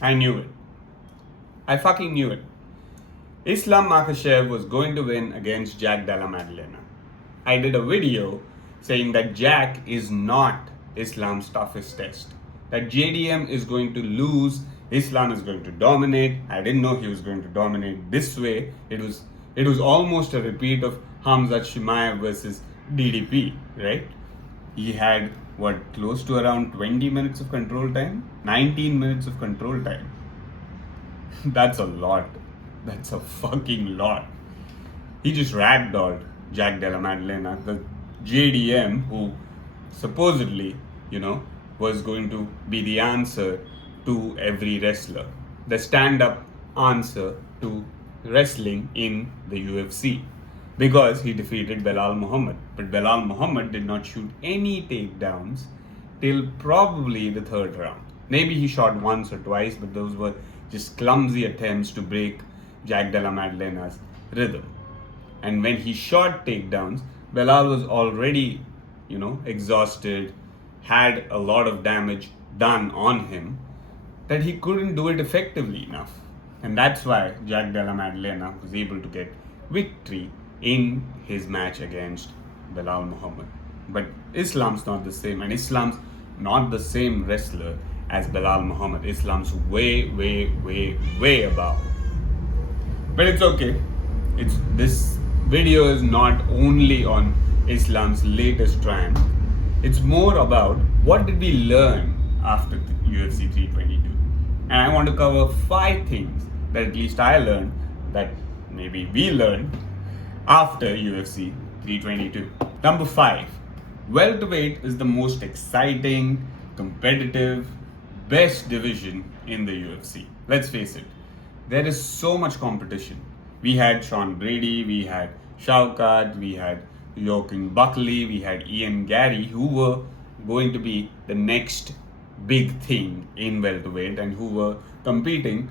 I knew it. I fucking knew it. Islam Makhachev was going to win against Jack Della Maddalena. I did a video saying that Jack is not Islam's toughest test. That JDM is going to lose, Islam is going to dominate. I didn't know he was going to dominate this way. It was almost a repeat of Hamza Chimaev versus DDP, right? He had close to around 20 minutes of control time, 19 minutes of control time. That's a lot. That's a fucking lot. He just ragdolled Jack Della Maddalena, the JDM, who supposedly, was going to be the answer to every wrestler, the stand up answer to wrestling in the UFC, because he defeated Belal Muhammad. But Belal Muhammad did not shoot any takedowns till probably the third round. Maybe he shot once or twice, but those were just clumsy attempts to break Jack Della Maddalena's rhythm. And when he shot takedowns, Belal was already, exhausted, had a lot of damage done on him, that he couldn't do it effectively enough. And that's why Jack Della Maddalena was able to get victory in his match against Belal Muhammad. But Islam's not the same, and Islam's not the same wrestler as Belal Muhammad. Islam's way, way, way, way above. But it's okay. This video is not only on Islam's latest triumph. It's more about what did we learn after UFC 322. And I want to cover 5 things that at least I learned, that maybe we learned after UFC 322. Number 5. Welterweight is the most exciting, competitive, best division in the UFC. Let's face it. There is so much competition. We had Sean Brady, we had Shaukat, we had Joaquin Buckley, we had Ian Gary, who were going to be the next big thing in welterweight and who were competing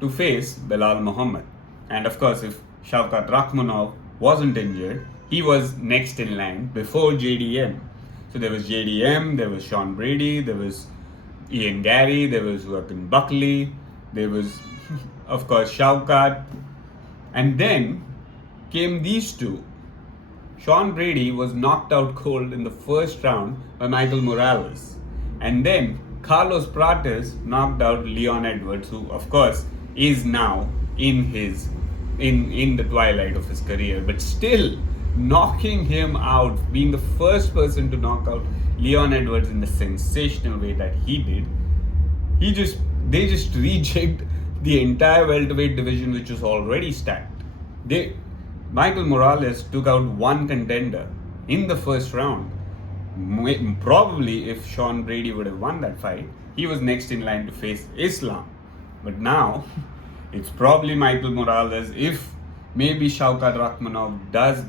to face Belal Muhammad. And of course, if Shavkat Rakhmonov wasn't injured, he was next in line before JDM. So there was JDM, there was Sean Brady, there was Ian Gary, there was Joaquin Buckley, there was, of course, Shaukat. And then came these two. Sean Brady was knocked out cold in the first round by Michael Morales. And then Carlos Prates knocked out Leon Edwards, who of course is now in the twilight of his career, but still knocking him out, being the first person to knock out Leon Edwards in the sensational way that he did. They just rejigged the entire welterweight division, which was already stacked. Michael Morales took out one contender in the first round. Probably if Sean Brady would have won that fight, he was next in line to face Islam. But now it's probably Michael Morales. If maybe Shavkat Rakhmonov does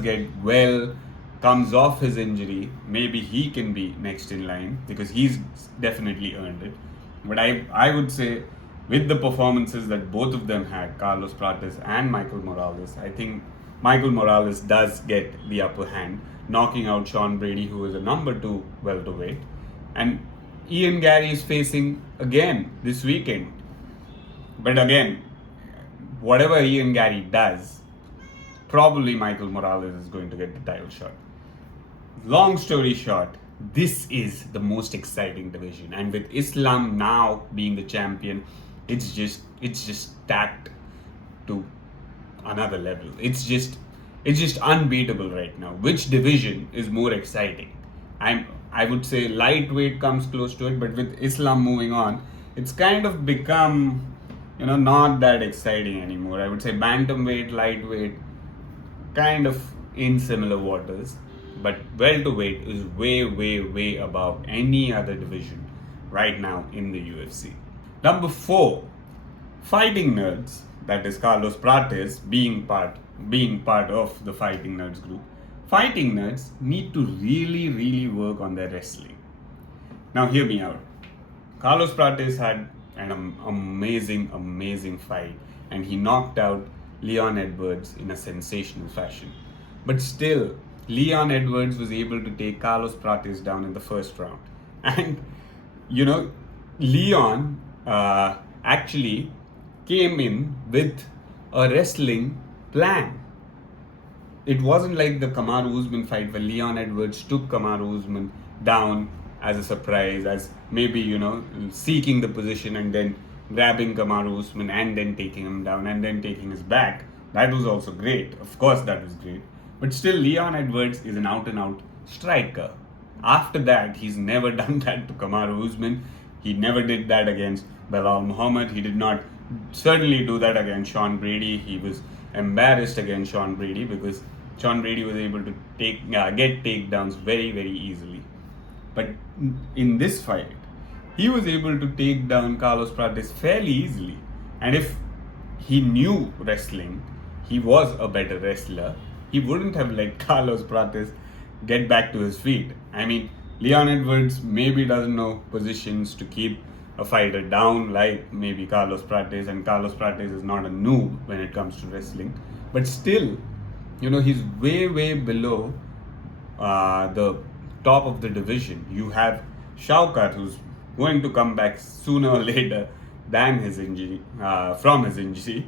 get well, comes off his injury, maybe he can be next in line, because he's definitely earned it. But I would say, with the performances that both of them had, Carlos Prates and Michael Morales, I think Michael Morales does get the upper hand, knocking out Sean Brady, who is a number 2 welterweight. And Ian Gary is facing again this weekend. But again, whatever Ian Gary does, probably Michael Morales is going to get the title shot. Long story short, this is the most exciting division. And with Islam now being the champion, it's just stacked to another level. It's just unbeatable right now. Which division is more exciting? I would say lightweight comes close to it, but with Islam moving on, it's kind of become not that exciting anymore. I would say bantamweight, lightweight, kind of in similar waters, but welterweight is way, way, way above any other division right now in the UFC. Number 4, Fighting Nerds, that is Carlos Prates being part of the Fighting Nerds group. Fighting Nerds need to really, really work on their wrestling. Now hear me out. Carlos Prates had an amazing fight, and he knocked out Leon Edwards in a sensational fashion. But still, Leon Edwards was able to take Carlos Prates down in the first round. And Leon actually came in with a wrestling plan. It wasn't like the Kamaru Usman fight where Leon Edwards took Kamaru Usman down as a surprise, as maybe, seeking the position and then grabbing Kamaru Usman and then taking him down and then taking his back. That was also great. Of course, that was great. But still, Leon Edwards is an out and out striker. After that, he's never done that to Kamaru Usman. He never did that against Belal Muhammad. He did not certainly do that against Sean Brady. He was embarrassed against Sean Brady because Sean Brady was able to get takedowns very, very easily. But in this fight, he was able to take down Carlos Prates fairly easily. And if he knew wrestling, he was a better wrestler, he wouldn't have let Carlos Prates get back to his feet. I mean, Leon Edwards maybe doesn't know positions to keep a fighter down like maybe Carlos Prates, and Carlos Prates is not a noob when it comes to wrestling. But still, he's way, way below the top of the division. You have Shaukat, who's going to come back sooner or later than his injury, from his injury.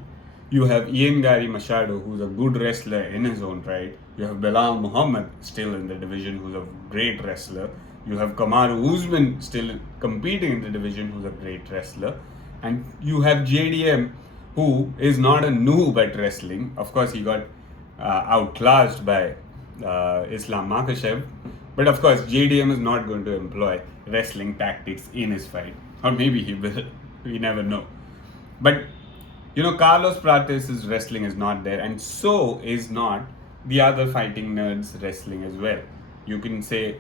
You have Ian Gary Machado, who's a good wrestler in his own right. You have Belal Muhammad still in the division, who's a great wrestler. You have Kamaru Usman still competing in the division, who's a great wrestler. And you have JDM, who is not a noob at wrestling. Of course, he got outclassed by Islam Makhachev. But of course, JDM is not going to employ wrestling tactics in his fight. Or maybe he will. We never know. But, Carlos Prates' wrestling is not there. And so is not the other fighting nerds' wrestling as well. You can say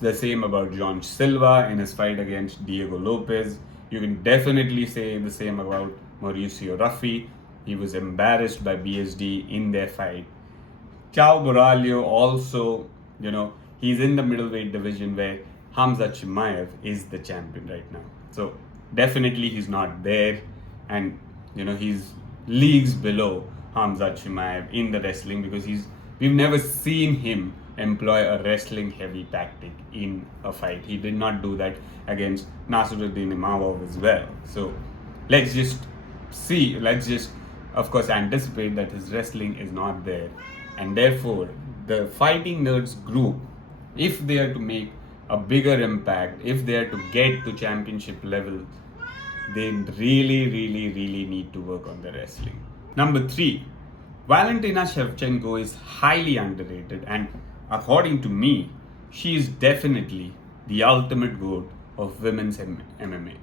the same about John Silva in his fight against Diego Lopez. You can definitely say the same about Mauricio Raffi. He was embarrassed by BSD in their fight. Chao Borralho also, he's in the middleweight division where Hamza Chimaev is the champion right now. So definitely he's not there, and he's leagues below Hamza Chimaev in the wrestling because we've never seen him employ a wrestling heavy tactic in a fight. He did not do that against Nasruddin Imavov as well. So let's just of course anticipate that his wrestling is not there, and therefore the fighting nerds group, if they are to make a bigger impact, if they are to get to championship level, they really, really, really need to work on the wrestling. Number 3, Valentina Shevchenko is highly underrated, and according to me, she is definitely the ultimate GOAT of women's MMA.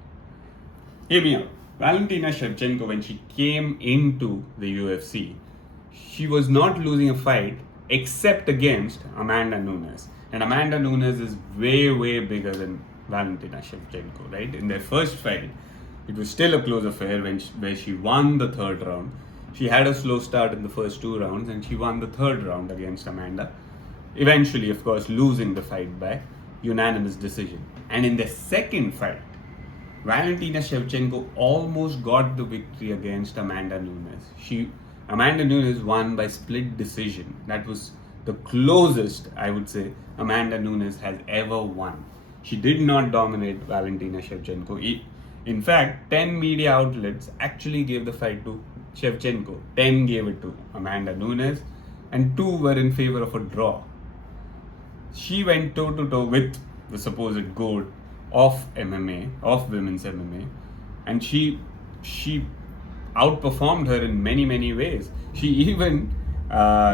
Hear me out. Valentina Shevchenko, when she came into the UFC, she was not losing a fight except against Amanda Nunes. And Amanda Nunes is way, way bigger than Valentina Shevchenko, right? In their first fight, it was still a close affair where she won the third round. She had a slow start in the first 2 rounds and she won the third round against Amanda. Eventually, of course, losing the fight by unanimous decision. And in the second fight, Valentina Shevchenko almost got the victory against Amanda Nunes. Amanda Nunes won by split decision. That was the closest, I would say, Amanda Nunes has ever won. She did not dominate Valentina Shevchenko. In fact, 10 media outlets actually gave the fight to Shevchenko. 10 gave it to Amanda Nunes and 2 were in favor of a draw. She went toe-to-toe with the supposed GOAT of MMA, of women's MMA, and she outperformed her in many, many ways. She even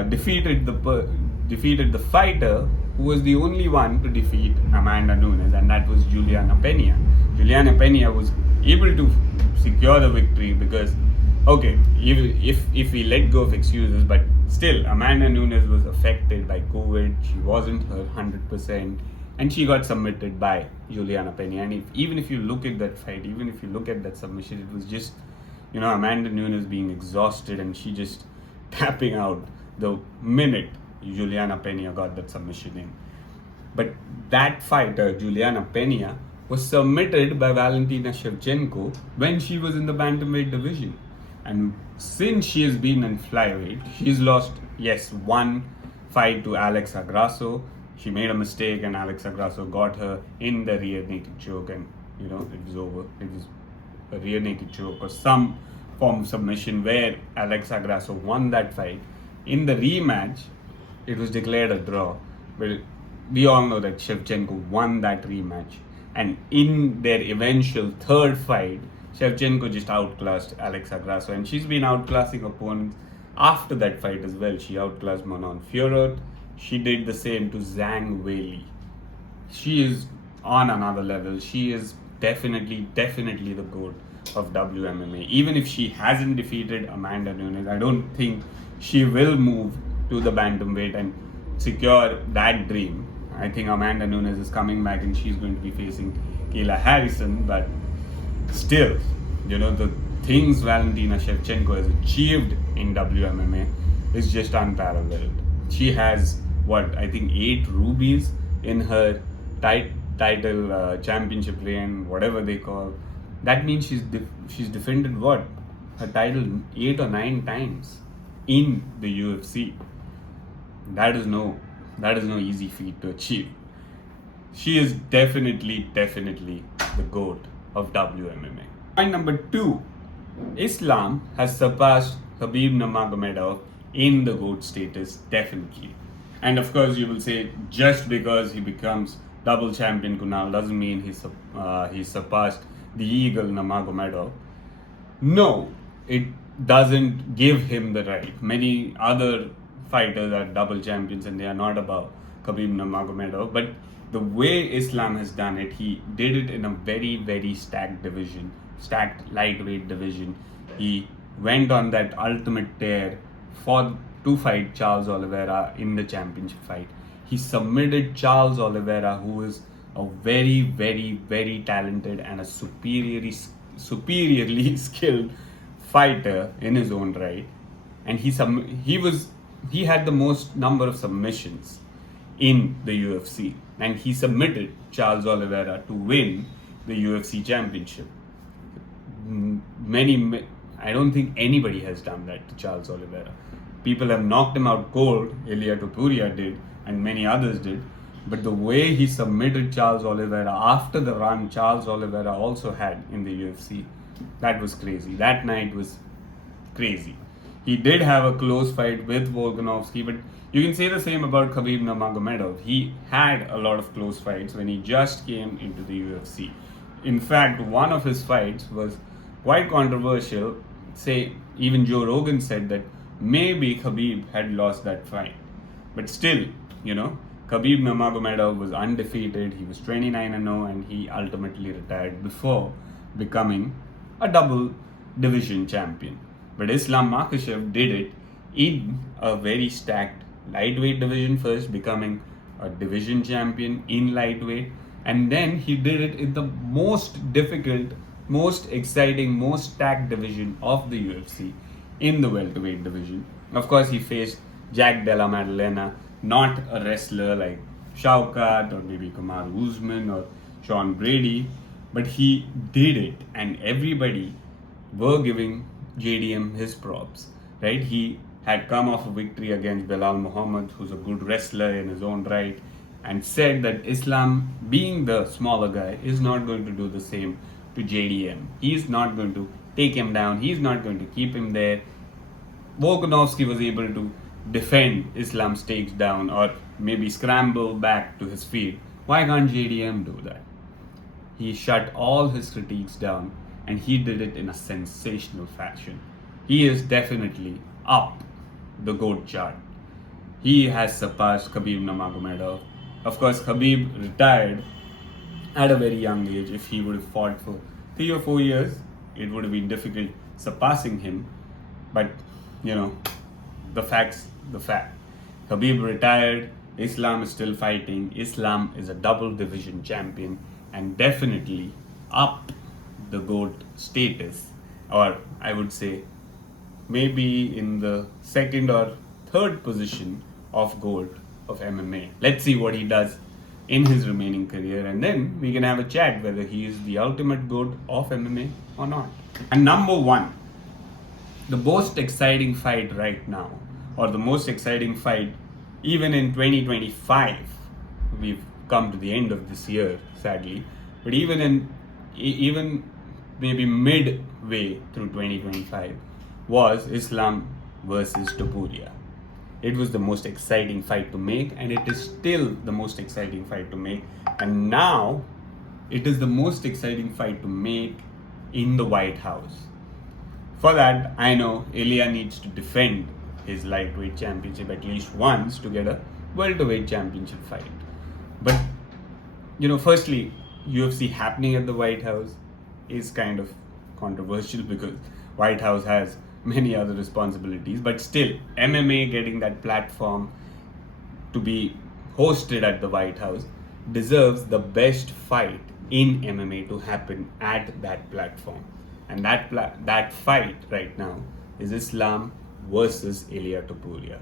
defeated the fighter who was the only one to defeat Amanda Nunes, and that was Juliana Pena. Juliana Pena was able to secure the victory because, okay, if we let go of excuses, but still, Amanda Nunes was affected by COVID. She wasn't her 100%, and she got submitted by Juliana Pena. And even if you look at that fight, even if you look at that submission, it was just, Amanda Nunes being exhausted and she just tapping out the minute Juliana Pena got that submission in. But that fighter, Juliana Pena, was submitted by Valentina Shevchenko when she was in the bantamweight division. And since she has been in flyweight, she's lost, yes, 1 fight to Alexa Grasso. She made a mistake and Alexa Grasso got her in the rear naked choke and it was over. It was a rear naked choke or some form of submission where Alexa Grasso won that fight. In the rematch, it was declared a draw. But we all know that Shevchenko won that rematch. And in their eventual third fight, Shevchenko just outclassed Alexa Grasso. And she's been outclassing opponents after that fight as well. She outclassed Manon Fiorot. She did the same to Zhang Weili. She is on another level. She is definitely the GOAT of WMMA. Even if she hasn't defeated Amanda Nunes, I don't think she will move to the bantamweight and secure that dream. I think Amanda Nunes is coming back and she's going to be facing Kayla Harrison, but still, the things Valentina Shevchenko has achieved in WMMA is just unparalleled. She has, I think 8 rubies in her title championship reign, whatever they call. That means she's defended her title 8 or 9 times in the UFC. That is no easy feat to achieve. She is definitely the GOAT of WMMA. Point number 2, Islam has surpassed Khabib Nurmagomedov in the GOAT status, definitely. And of course, you will say just because he becomes double champion Kunal doesn't mean he surpassed the Eagle Nurmagomedov. No, it doesn't give him the right. Many other fighters are double champions and they are not above Khabib Nurmagomedov. But the way Islam has done it, he did it in a very stacked division, stacked lightweight division. He went on that ultimate tear to fight Charles Oliveira in the championship fight. He submitted Charles Oliveira, who is a very talented and a superiorly skilled fighter in his own right. And he had the most number of submissions in the UFC, and he submitted Charles Oliveira to win the UFC championship. I don't think anybody has done that to Charles Oliveira. People have knocked him out cold. Ilia Topuria did, and many others did. But the way he submitted Charles Oliveira after the run Charles Oliveira also had in the UFC, that was crazy. That night was crazy. He did have a close fight with Volkanovski, but you can say the same about Khabib Nurmagomedov. He had a lot of close fights when he just came into the UFC. In fact, one of his fights was quite controversial. Even Joe Rogan said that maybe Khabib had lost that fight. But still, Khabib Nurmagomedov was undefeated. He was 29-0 and he ultimately retired before becoming a double division champion. But Islam Makhachev did it in a very stacked lightweight division first, becoming a division champion in lightweight. And then he did it in the most difficult, most exciting, most stacked division of the UFC, in the welterweight division. Of course, he faced Jack Della Maddalena, not a wrestler like Shaukat or maybe Kamaru Usman or Sean Brady, but he did it, and everybody were giving JDM his props, right? He had come off a victory against Belal Muhammad, who's a good wrestler in his own right, and said that Islam, being the smaller guy, is not going to do the same to JDM. He's not going to take him down. He's not going to keep him there. Volkanovski was able to defend Islam's takedown or maybe scramble back to his feet. Why can't JDM do that? He shut all his critiques down and he did it in a sensational fashion. He is definitely up the GOAT chart. He has surpassed Khabib Nurmagomedov. Of course, Khabib retired at a very young age. If he would have fought for 3 or 4 years, it would have been difficult surpassing him. But, the fact's the fact. Khabib retired. Islam is still fighting. Islam is a double division champion and definitely up the GOAT status, or I would say maybe in the second or third position of GOAT of MMA. Let's see what he does in his remaining career, and then we can have a chat whether he is the ultimate GOAT of MMA or not. And number 1, the most exciting fight right now, or the most exciting fight even in 2025, we've come to the end of this year, sadly, but even even maybe midway through 2025, was Islam versus Topuria. It was the most exciting fight to make, and it is still the most exciting fight to make. And now it is the most exciting fight to make in the White House. For that, I know Ilya needs to defend his lightweight championship at least once to get a welterweight championship fight. But, firstly, UFC happening at the White House is kind of controversial because White House has many other responsibilities. But still, MMA getting that platform to be hosted at the White House deserves the best fight in MMA to happen at that platform. And that fight right now is Islam versus Ilia Topuria.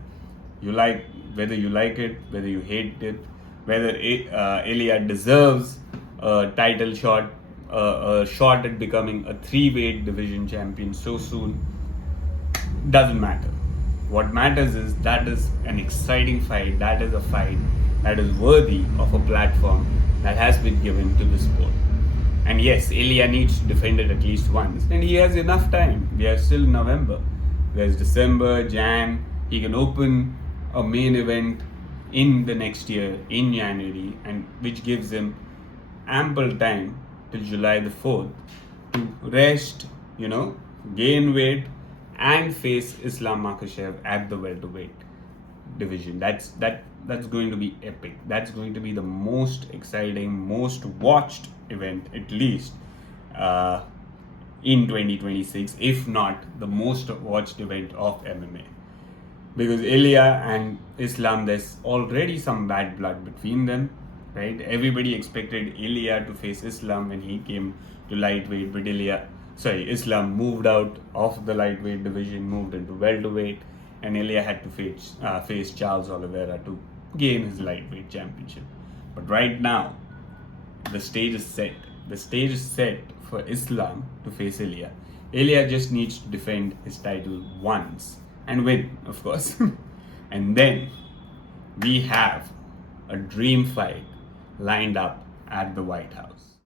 Whether you like it, whether you hate it, whether Ilia deserves a title shot, a shot at becoming a 3-weight division champion so soon, doesn't matter. What matters is that is an exciting fight. That is a fight that is worthy of a platform that has been given to the sport. And yes, Ilya needs to defend it at least once, and he has enough time. We are still November. There's December, Jan. He can open a main event in the next year, in January, and which gives him ample time till July the 4th to rest, gain weight, and face Islam Makhachev at the welterweight division. That's going to be epic. That's going to be the most exciting, most watched event, at least in 2026, if not the most watched event of MMA. Because Ilya and Islam, there's already some bad blood between them, right? Everybody expected Ilya to face Islam when he came to lightweight, but Islam moved out of the lightweight division, moved into welterweight, and Ilya had to face Charles Oliveira to gain his lightweight championship. But right now, the stage is set. The stage is set for Islam to face Ilya. Ilya just needs to defend his title once and win, of course. And then we have a dream fight lined up at the White House.